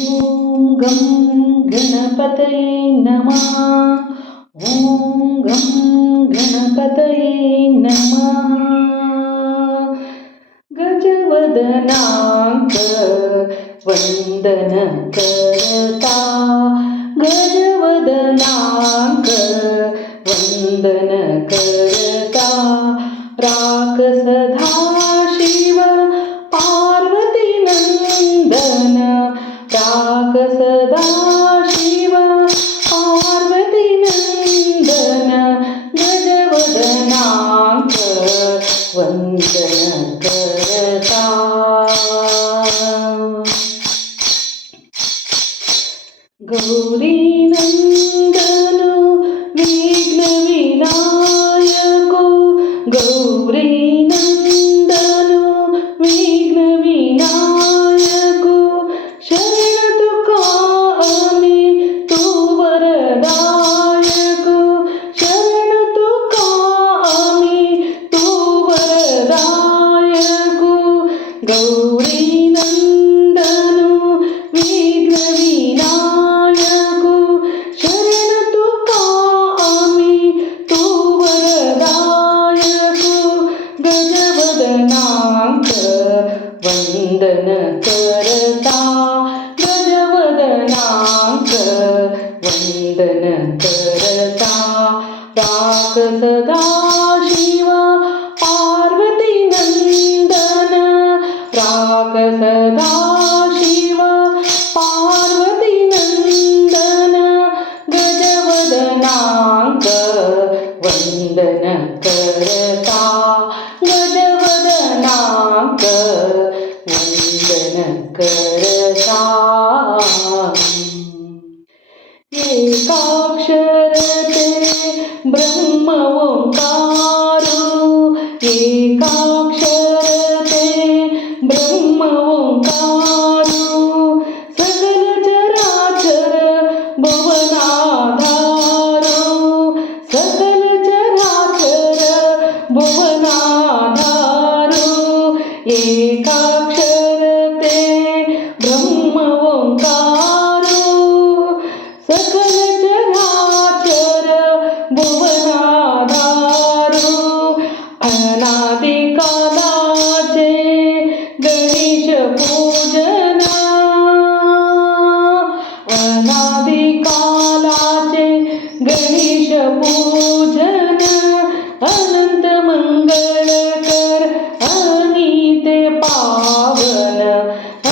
ॐ गं गणपतये नमः। ॐ गं गणपतये नमः। गजवदनांक वंदन करता, गजवदनांक वंदन करता, राक सदाशिव पार्वती नंदन, राग सदाशिव पार्वती नंदन, गजवदनांक वंदन करता। गौरी नंदन विघ्न विनायको, गौरी नंदन विघ्न विनायको, शरण तुका आम्ही तू वरदायको, शरण तुका आम्ही तू वरदायको, गौरी नंदन विघ्न विनायको, शरण तुका आम्ही तू वरदायको, गजवदनांक वंदन करता, गजवदनांक वंदन करता, राक सदाशिव पार्वती नंदन, राक सदाशिव पार्वती नंदन, गजवदनांक वंदन करता, गजवदनांक वंदन करता। एकाक्षर ते ब्रह्म ओंकारो, एकाक्षर ते ब्रह्म ओंकारो, सकल चराचर भुवनाधारो, सकल चराचर भुवनाधारो, एकाक्षर ते ब्रह्म ओंकारो, सकल चराचर भुवनाधारो, अनादि कालाचे गणेश पूजन, अनादि कालाचे गणेश पूजन, अनंत मंगळकर अनिते पावन,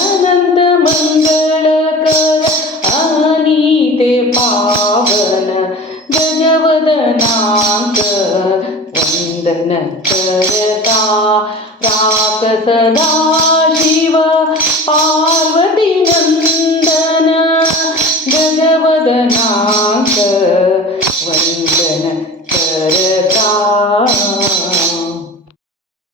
अनंत मंगळकर अनिते पावन, गजवदनांक वंदन करता, राक सदाशिव पार्वती नंदन, गजवदनांक वंदन करता।